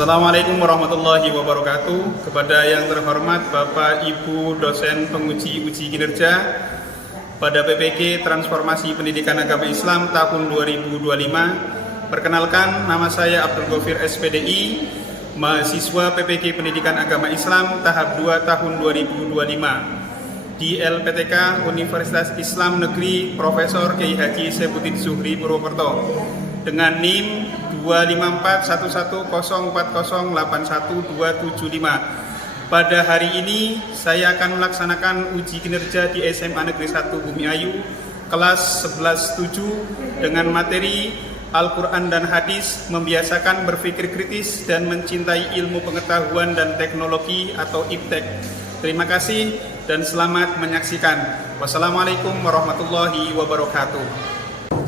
Assalamualaikum warahmatullahi wabarakatuh. Kepada yang terhormat Bapak Ibu dosen penguji uji kinerja pada PPG Transformasi Pendidikan Agama Islam tahun 2025. Perkenalkan, nama saya Abdul Ghafir SPDI, mahasiswa PPG Pendidikan Agama Islam tahap 2 tahun 2025 di LPTK Universitas Islam Negeri Profesor Kiai Haji Saifuddin Zuhri Purwokerto dengan NIM 25410408127 Pada hari ini saya akan melaksanakan uji kinerja di SMA Negeri 1 Bumi Ayu kelas 11-7 dengan materi Al-Quran dan Hadis, membiasakan berpikir kritis dan mencintai ilmu pengetahuan dan teknologi atau IPTEK. Terima kasih dan selamat menyaksikan. Wassalamualaikum warahmatullahi wabarakatuh.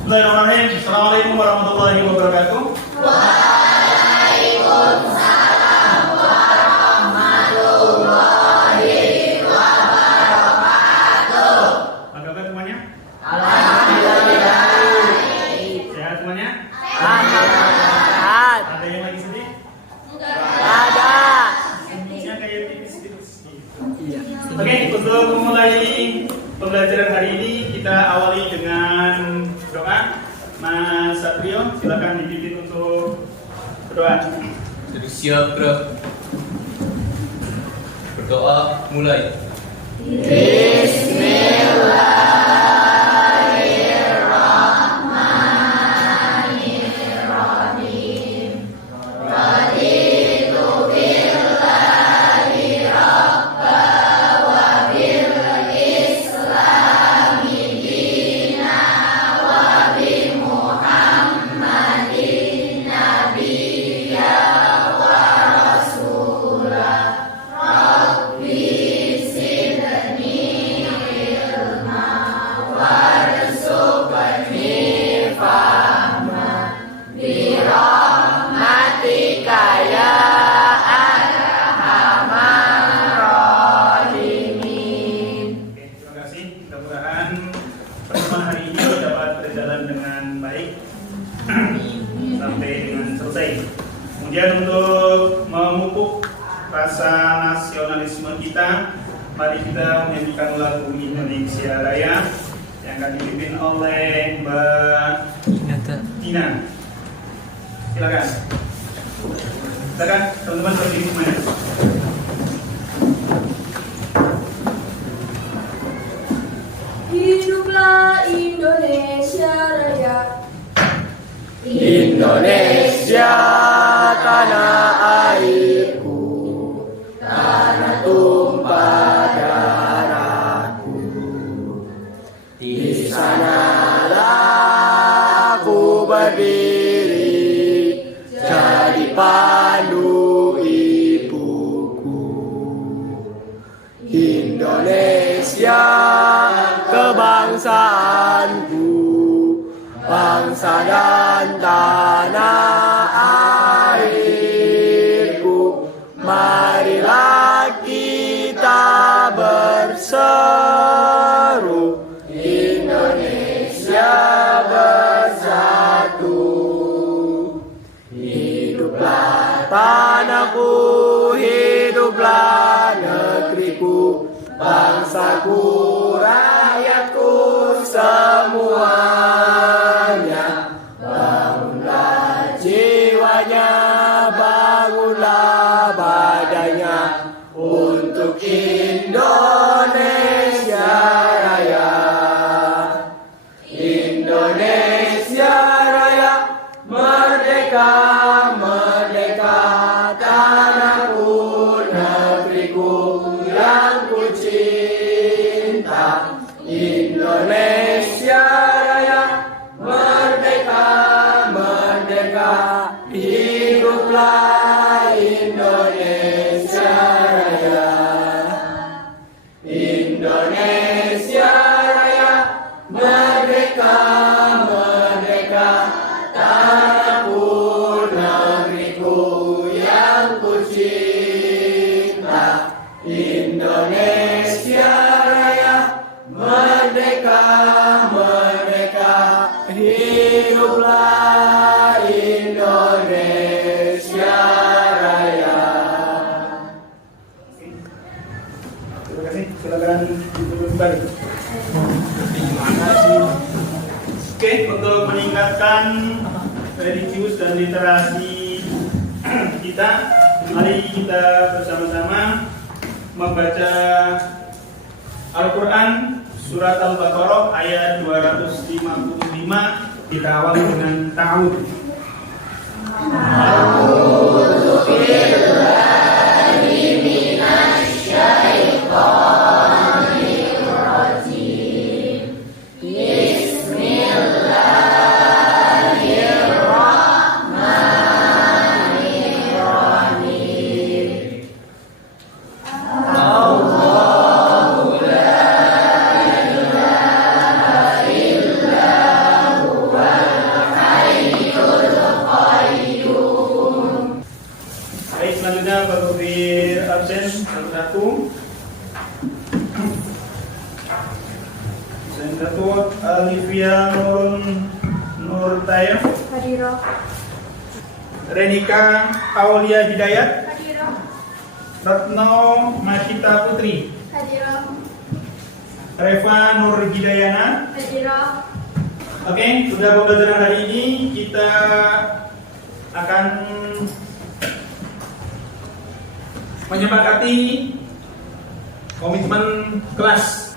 Bismillahirrahmanirrahim. Assalamualaikum warahmatullahi wabarakatuh. Waalaikumsalam warahmatullahi wabarakatuh. Apa kabar semuanya? Alhamdulillah. Sehat semuanya? Alhamdulillah. Ada yang lagi sedih? Ada. Sedihnya kayak tipis-tipis. Oke, untuk memulai pembelajaran hari ini kita awali dengan doa. Mas Satrio, silakan dipimpin untuk berdoa. Jadi siap, bro. Berdoa mulai. Bismillahirrahmanirrahim. Raditu billahi rabba wa bil islami dina wa bi Muhammadin nabiyya wa rasulah. Rabbi zidni ilma warzuqni fahma bi rahmatika ya arhamar rahimin. Oke, terima kasih. Mudah-mudahan pertemuan hari ini dapat berjalan dengan baik sampai dengan selesai. Kemudian untuk memupuk rasa nasionalisme kita, mari kita menyanyikan lagu Indonesia Raya yang akan dipimpin oleh Mbak Tina. Silakan. Silakan teman-teman berdiri semuanya. Hiduplah Indonesia Raya. Indonesia tanah airku, tanah tumpah darahku. Di sanalah aku berdiri, jadi pandu ibuku. Indonesia kebangsaanku, bangsa dan tanah airku. Marilah kita berseru, Indonesia bersatu. Hiduplah tanahku, hiduplah negeriku, bangsaku, rakyatku semuanya. Bangunlah jiwanya, bangunlah badannya untuk Indonesia Raya. Indonesia Raya, merdeka, merdeka, tanahku, negeriku yang ku cinta. Indonesia Raya, merdeka, merdeka, hiduplah Indonesia Raya. Indonesia Raya, merdeka, merdeka, tanahku, negeriku yang ku cinta. Indonesia Raya, merdeka, merdeka, hiduplah Indonesia Raya. Oke, untuk meningkatkan religius dan literasi kita, mari kita bersama-sama membaca Al-Quran surat Al-Baqarah ayat 255. Kita awali dengan ta'awudz. Baik, selanjutnya berpikir absen satu. Absen satu, Alivia Nur Tayyib. Hadirah. Renika Aulia Hidayat. Hadirah. Retno Masita Putri. Hadirah. Reva Nur Hidayana. Hadirah. Oke, sudah pembelajaran hari ini kita akan menyepakati komitmen kelas,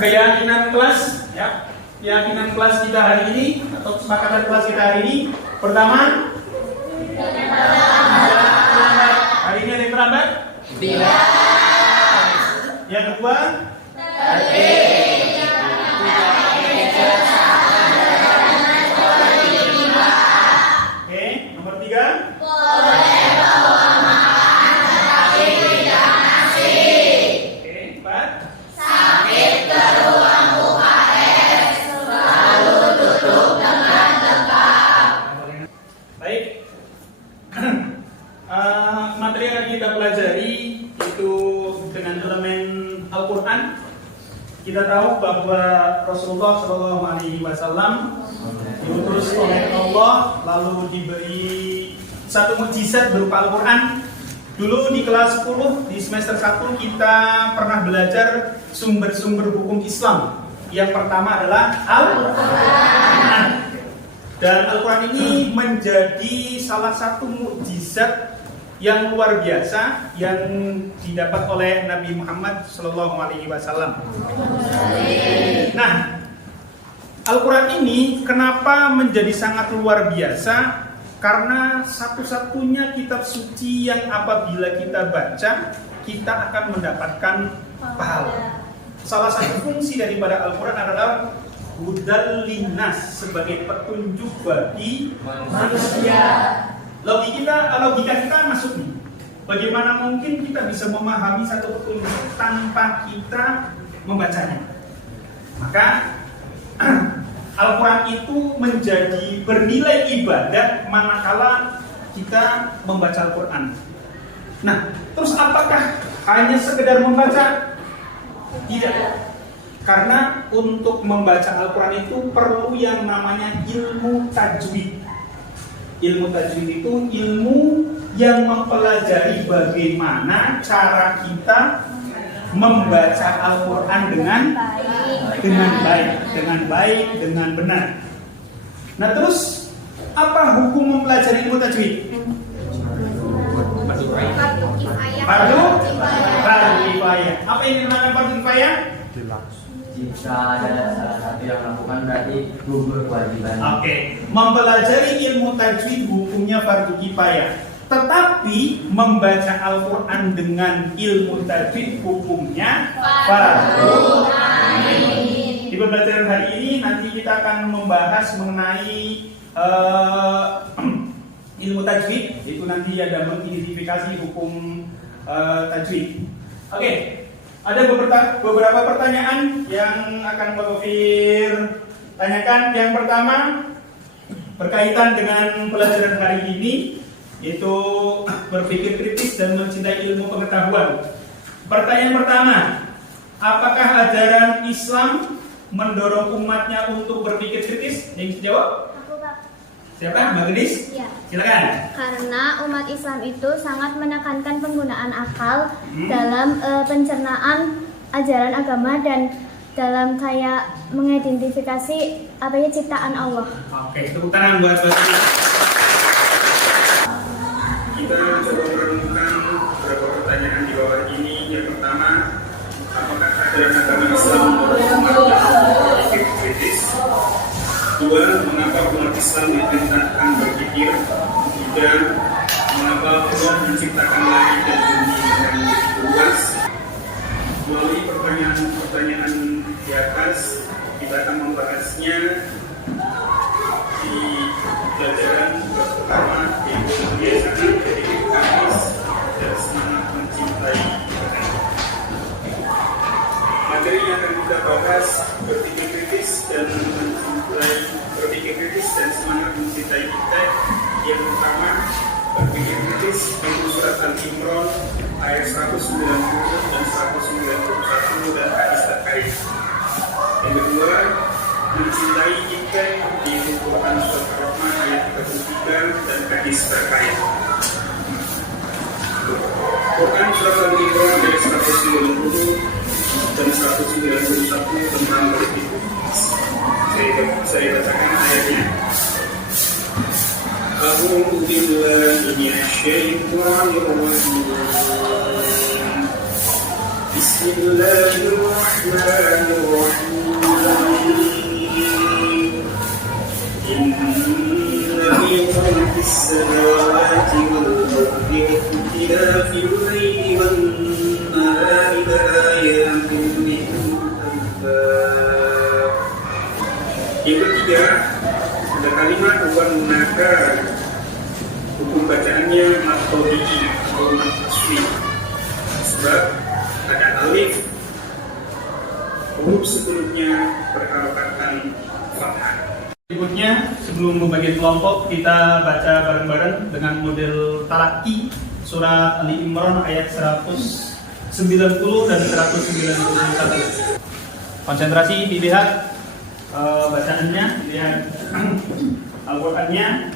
keyakinan kelas, ya, keyakinan kelas kita hari ini atau kesepakatan kelas kita hari ini. Pertama, hari ini ada yang terlambat? Tidak. Yang kedua, oke, nomor 3. Oke, 4. Baik. Materi yang akan kita pelajari itu dengan elemen Al-Quran. Kita tahu bahwa Rasulullah SAW diutus oleh Allah, lalu diberi satu mukjizat berupa Al-Quran. Dulu di kelas 10 di semester 1 kita pernah belajar sumber-sumber hukum Islam. Yang pertama adalah Al-Quran. Dan Al-Quran ini menjadi salah satu mukjizat yang luar biasa yang didapat oleh Nabi Muhammad SAW. Nah, Al-Quran ini kenapa menjadi sangat luar biasa? Karena satu-satunya kitab suci yang apabila kita baca, kita akan mendapatkan pahala. Salah satu fungsi daripada Al-Quran adalah hudal linnas, sebagai petunjuk bagi manusia. Logika kita masuk nih. Bagaimana mungkin kita bisa memahami satu petunjuk tanpa kita membacanya? Maka Al-Quran itu menjadi bernilai ibadah manakala kita membaca Al-Quran. Nah, terus apakah hanya sekedar membaca? Tidak. Karena untuk membaca Al-Quran itu perlu yang namanya ilmu tajwid. Ilmu tajwid itu ilmu yang mempelajari bagaimana cara kita membaca Al-Quran dengan baik, dengan benar. Nah, terus apa hukum mempelajari ilmu tajwid? Fardu kifayah. Apa yang dinamakan fardu kifayah? Jika ada salah satu yang melakukan berarti gugur kewajiban. Oke, mempelajari ilmu tajwid hukumnya fardu kifayah. Tetapi membaca Al-Quran dengan ilmu tajwid hukumnya fardu ain. Di pembelajaran hari ini nanti kita akan membahas mengenai ilmu tajwid, itu nanti ada mengidentifikasi hukum tajwid. Oke, ada beberapa pertanyaan yang akan Mbak Gofir tanyakan. Yang pertama berkaitan dengan pelajaran hari ini, yaitu berpikir kritis dan mencintai ilmu pengetahuan. Pertanyaan pertama, apakah ajaran Islam mendorong umatnya untuk berpikir kritis? Yang jawab? Aku, Pak. Siapa? Mbak Gedis? Ya. Silakan. Karena umat Islam itu sangat menekankan penggunaan akal dalam pencernaan ajaran agama dan dalam kayak mengidentifikasi apanya ciptaan Allah. Oke, tepuk tangan buat Bapak. Kita coba merenungkan beberapa pertanyaan di bawah ini. Yang pertama, apakah ajaran agama Islam berpikir kritis? Dua, mengapa umat Islam diperintahkan berpikir? Tiga, mengapa Allah menciptakan langit dan bumi dengan begitu luas? Melalui pertanyaan-pertanyaan di atas, kita akan membahasnya di pelajaran pertama, yaitu kebiasaan dari kamis dan semangat mencintai. Materi yang akan kita bahas berpikir kritis dan semangat mencintai kita. Yang pertama, berpikir kritis menurut surat Al-Imran ayat 190 dan 191 dan hadis terkait. Yang kedua, mencintai kita di Quran surat Ar-Rahman ayat 33 dan hadis terkait. Quran surat Al-Imran ayat 190 dan 191 tentang berpikir. Saya bacakan ayatnya. A'udzu billahi minasyaitonir rajim. Bismillahirrahmanirrahim. Inna fi khalqis samawati wal ardi wa ikhtilafil laili wan nahari laayatin liulil albab. Yang ketiga, ada kalimat wan nahar. Hukum bacaannya maqtodi atau maqtaswi. Sebab ada alif, huruf sebelumnya berharokatan fathah. Berikutnya, sebelum membagi kelompok, kita baca bareng-bareng dengan model talaki surat Ali Imran ayat 190 dan 191. Konsentrasi, dilihat bacaannya, dilihat Al-Qur'annya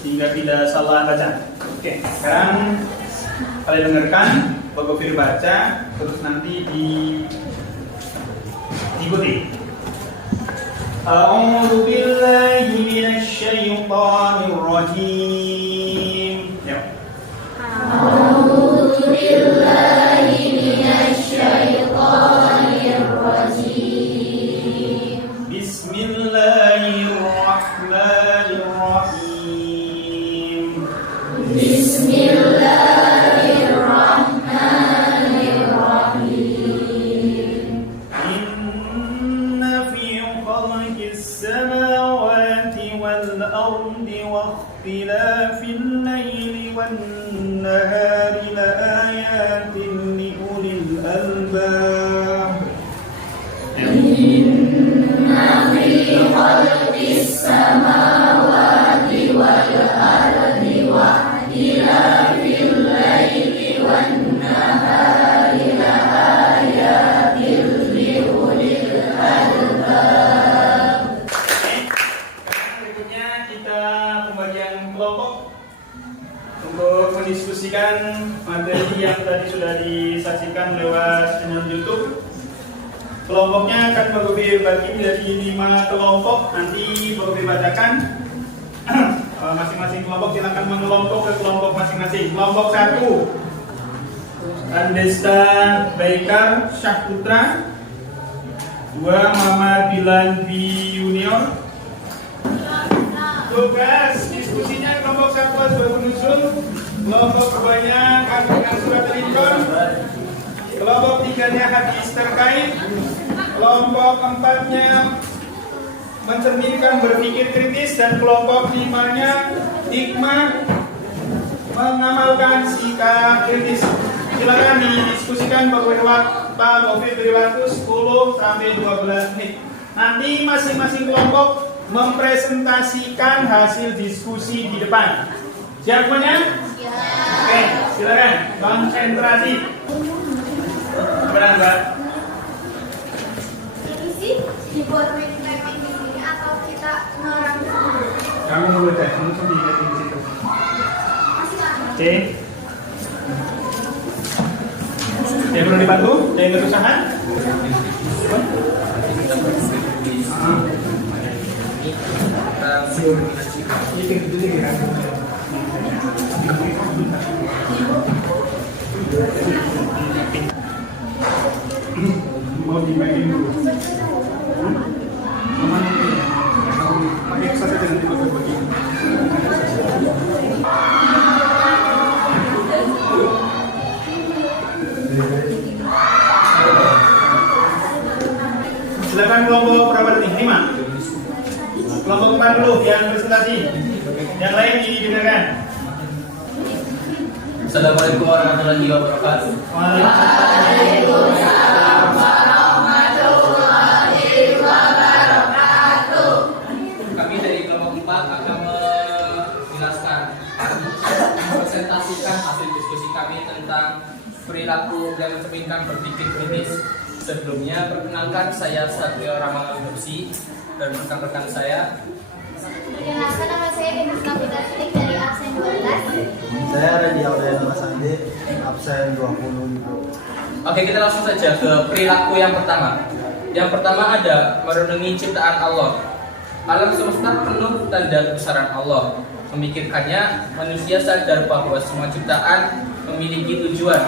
sehingga tidak salah baca. Oke, sekarang kalian dengarkan Pak Gofir baca, terus nanti diikuti. A'udzu billahi minasyaitonir rajim. Ya. A'udzu billahi minasyaitonir rajim. Bismillahirrahmanirrahim. Bismillahirrahmanirrahim. Inna fi khalqis samawati wal ardi wa ikhtilafil laili wan nahari laayatin liulil albab. Inna fi khalqis samawati wal ardi wa ikhtilafil laili wan nahari laayatin liulil albab. Berikutnya kita pembagian kelompok untuk mendiskusikan materi yang tadi sudah disaksikan lewat channel YouTube. Kelompoknya akan bagi menjadi 5 kelompok. Nanti Bapak bacakan. Masing-masing kelompok silakan mengelompok ke kelompok masing-masing. Kelompok 1, Andesta Baikar Syahputra. 2, Muhammad Bilan B Junior. Tugas diskusinya kelompok 1 Asbabun Nuzul. Kelompok 2-nya Kandungan Surat Al-Imran. Kelompok 3-nya hadis terkait. Kelompok 4-nya mencerminkan berpikir kritis, dan kelompok 5-nya hikmah mengamalkan sikap kritis. Silakan didiskusikan Pak Gofir beri waktu 10 sampai 12 menit. Nanti masing-masing kelompok mempresentasikan hasil diskusi di depan. Siap semuanya? Oke, silakan konsentrasi. Benar, Mbak? Ini sih dibuat mapping di sini atau kita ngerang dulu? Kamu baca, kamu sendiri di situ. Masih lama. Oke. Yang perlu dibantu? Yang kesusahan? tentang pendidikan. Mau dimainin dulu. Pakai saja dengan dibagi-bagi. Silakan kelompok perawat lima. Kelompok depan dulu yang presentasi. Yang lain didengarkan. Assalamualaikum warahmatullahi wabarakatuh. Waalaikumsalam warahmatullahi wabarakatuh. Kami dari kelompok 4 akan menjelaskan, presentasikan hasil diskusi kami tentang perilaku yang mencerminkan berpikir kritis. Sebelumnya, perkenalkan saya Satrio Ramalan Kursi dan rekan-rekan saya. Perkenalkan, nama saya Enis Kapita Titik dari absen 12. Saya Redi Audrey Sandi, absen 20. Oke, kita langsung saja ke perilaku yang pertama. Yang pertama ada merenungi ciptaan Allah. Alam semesta penuh tanda kebesaran Allah. Memikirkannya, manusia sadar bahwa semua ciptaan memiliki tujuan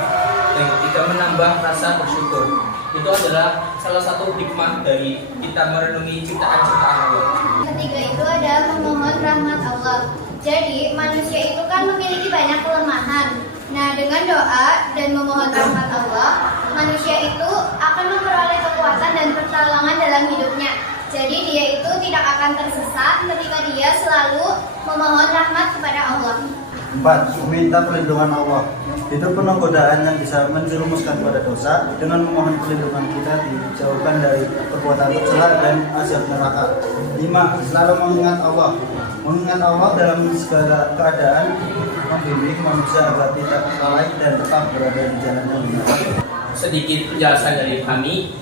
dan ketika menambah rasa bersyukur. Itu adalah salah satu hikmah dari kita merenungi ciptaan-ciptaan Allah. Ketiga itu ada memohon rahmat Allah. Jadi manusia itu kan memiliki banyak kelemahan. Nah, dengan doa dan memohon rahmat Allah, manusia itu akan memperoleh kekuatan dan pertolongan dalam hidupnya. Jadi dia itu tidak akan tersesat ketika dia selalu memohon rahmat kepada Allah. 4. Meminta perlindungan Allah. Itu penuh godaan yang bisa menjerumuskan pada dosa. Dengan memohon perlindungan kita dijauhkan dari perbuatan tercela dan azab neraka. 5. Selalu mengingat Allah. Mengingat Allah dalam segala keadaan membimbing manusia agar tidak lalai dan tetap berada di jalan yang benar. Sedikit penjelasan dari kami.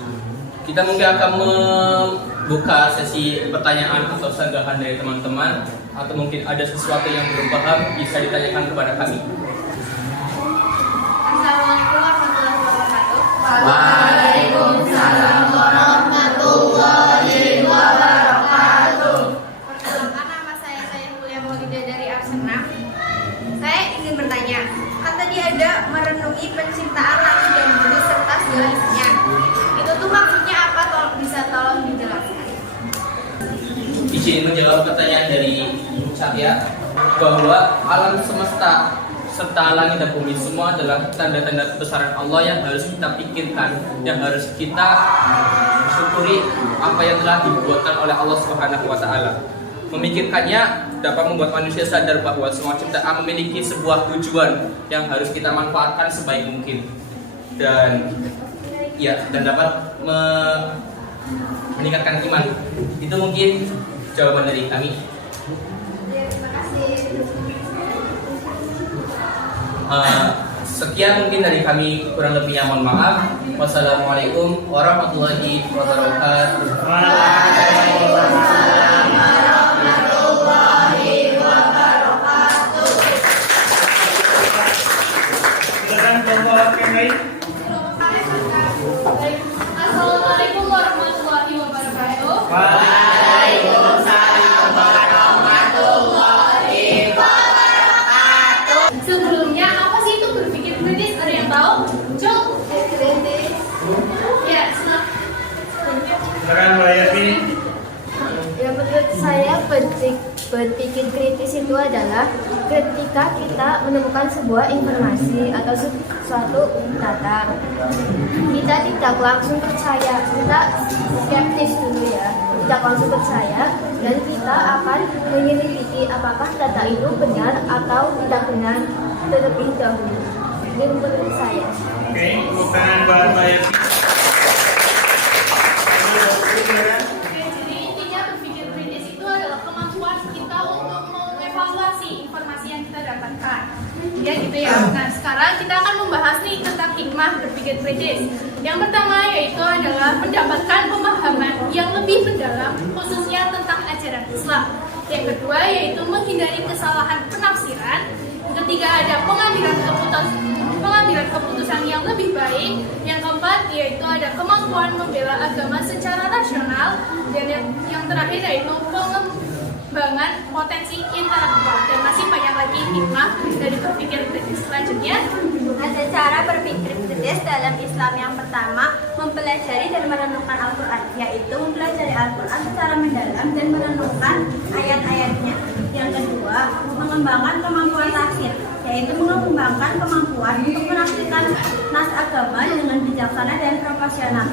Kita mungkin akan membuka sesi pertanyaan atau sanggahan dari teman-teman, atau mungkin ada sesuatu yang belum paham bisa ditanyakan kepada kami. Assalamualaikum warahmatullahi wabarakatuh. Waalaikumsalam warahmatullahi wabarakatuh. Perkenalkan, nama saya Mulia Maulida dari absen 6. Saya ingin bertanya, kan tadi ada merenungi penciptaan langit dan bumi serta segala isinya. Itu tuh maksudnya apa? Tolong dijelaskan. Izin menjawab pertanyaan dari saya bahwa alam semesta serta langit dan bumi semua adalah tanda-tanda kebesaran Allah yang harus kita pikirkan, yang harus kita syukuri apa yang telah dibuatkan oleh Allah Subhanahu wa taala. Memikirkannya dapat membuat manusia sadar bahwa semua ciptaan memiliki sebuah tujuan yang harus kita manfaatkan sebaik mungkin. Dan dapat meningkatkan iman. Itu mungkin jawaban dari kami. Terima kasih. Sekian mungkin dari kami, kurang lebihnya mohon maaf. Wassalamualaikum warahmatullahi wabarakatuh. Waalaikumsalam warahmatullahi wabarakatuh. Silakan kelompok yang lain. Assalamualaikum warahmatullahi wabarakatuh. Waalaikumsalam warahmatullahi wabarakatuh. Sebelumnya apa sih itu berpikir kritis? Ada yang tahu? Cuk. Kritis. Ya, Silakan Mbak Yati. Ya, menurut saya berpikir kritis itu adalah ketika kita menemukan sebuah informasi atau suatu data, kita tidak langsung percaya, kita skeptis dulu ya, tidak langsung percaya, dan kita akan menyelidiki apakah data itu benar atau tidak benar terlebih dahulu. Ini menurut saya. Oke, bukan Mbak Yati. Jadi intinya berpikir kritis itu adalah kemampuan kita untuk mengevaluasi informasi yang kita dapatkan. Ya gitu ya. Nah, sekarang kita akan membahas nih tentang hikmah berpikir kritis. Yang pertama yaitu adalah mendapatkan pemahaman yang lebih mendalam khususnya tentang ajaran Islam. Yang kedua yaitu menghindari kesalahan penafsiran. Yang ketiga ada pengambilan keputusan yang lebih baik. Yang keempat yaitu ada kemampuan membela agama secara rasional. Dan yang terakhir yaitu pengembangan potensi intelektual dan masih banyak lagi hikmah dari berpikir kritis. Selanjutnya, Ada cara berpikir kritis dalam Islam. Yang pertama, mempelajari dan merenungkan Al-Quran, yaitu mempelajari Al-Quran secara mendalam dan merenungkan ayat-ayatnya. Yang kedua, mengembangkan kemampuan tafsir, yaitu mengembangkan kemampuan untuk menafsirkan nas agama dengan bijaksana dan profesional.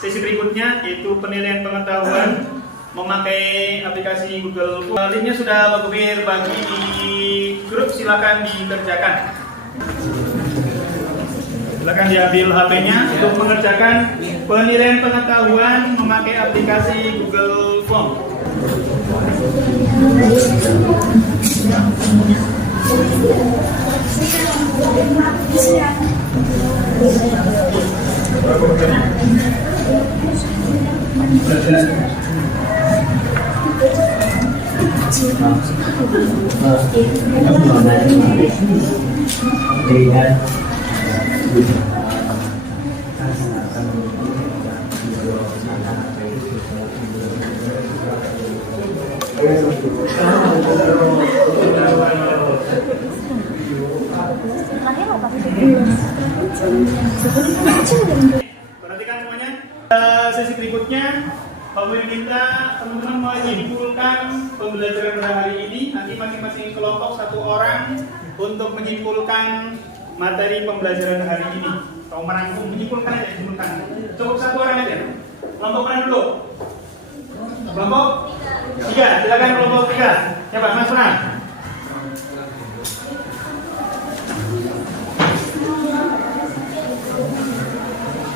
Sesi berikutnya yaitu penilaian pengetahuan memakai aplikasi Google. Linknya sudah Pak bagi di grup, silakan dikerjakan. Silakan diambil HP-nya untuk mengerjakan penilaian pengetahuan memakai aplikasi Google Form. Perhatikan semuanya. Sesi berikutnya, Pak Boy minta teman-teman menyimpulkan pembelajaran pada hari ini. Nanti masing-masing kelompok satu orang untuk menyimpulkan materi pembelajaran hari ini. Kalau merangkum, menyimpulkan aja, menyimpulkan. Cukup satu orang aja. Kelompok mana dulu? Kelompok 3. Silakan kelompok 3. Siapa? Mas Pernah?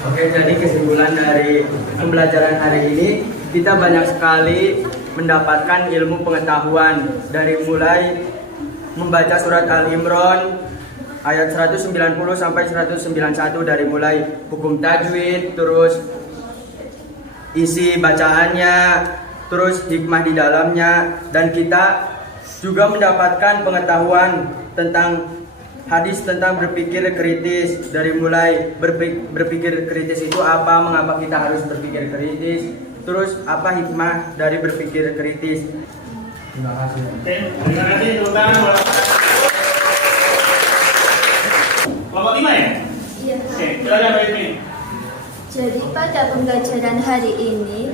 Oke, jadi kesimpulan dari pembelajaran hari ini, kita banyak sekali mendapatkan ilmu pengetahuan dari mulai membaca surat Al-Imran ayat 190 sampai 191, dari mulai hukum tajwid, terus isi bacaannya, terus hikmah di dalamnya, dan kita juga mendapatkan pengetahuan tentang hadis tentang berpikir kritis, dari mulai berpikir kritis itu apa, mengapa kita harus berpikir kritis, terus apa hikmah dari berpikir kritis. Terima kasih. Oke, terima kasih teman-teman. Kelompok 5 ya? Iya. Oke, silakan Pak Idmi. Jadi pada pembelajaran hari ini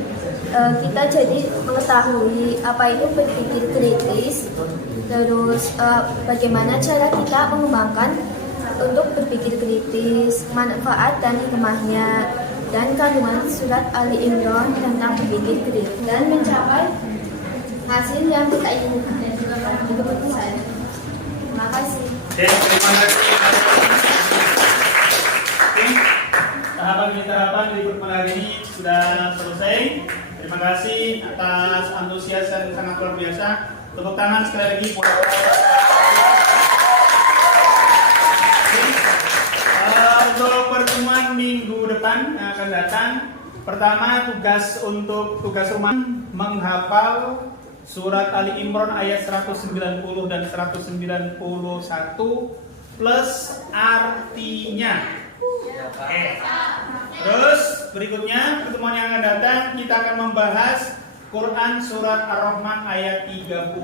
kita jadi mengetahui apa itu berpikir kritis, terus bagaimana cara kita mengembangkan untuk berpikir kritis, manfaat dan hikmahnya, dan kandungan surat Ali Imran tentang berpikir kritis, dan mencapai hasil yang kita inginkan. Itu menurut saya. Terima kasih. Oke, terima kasih. Oke, tahapan demi tahapan recruitment hari ini sudah selesai. Terima kasih atas antusias yang sangat luar biasa. Tepuk tangan sekali lagi buat untuk pertemuan minggu depan yang akan datang. Pertama, tugas rumah menghafal surat Ali Imran ayat 190 dan 191 plus artinya. Oke. Terus berikutnya pertemuan yang akan datang kita akan membahas Quran surat Ar-Rahman ayat 33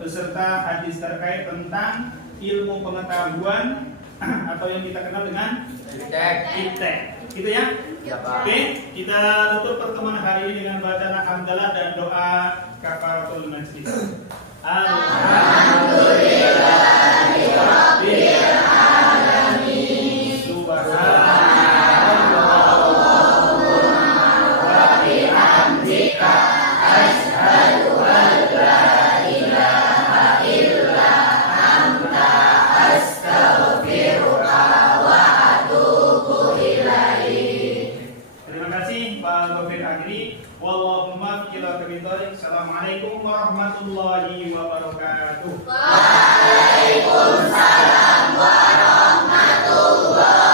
beserta hadis terkait tentang ilmu pengetahuan atau yang kita kenal dengan iptek. Gitu ya? Oke, kita tutup pertemuan hari ini dengan bacaan hamdalah dan doa kafaratul majlis. Alhamdulillahirabbil alamin. Subhanallahumma wa bihamdika asyhadu an la ilaha illa anta astaghfiruka wa atubu ilaik. Terima kasih Pak Gofir Agri. Wallahumma ila kabithalik. Assalamualaikum warahmatullahi wabarakatuh. Waalaikumsalam warahmatullahi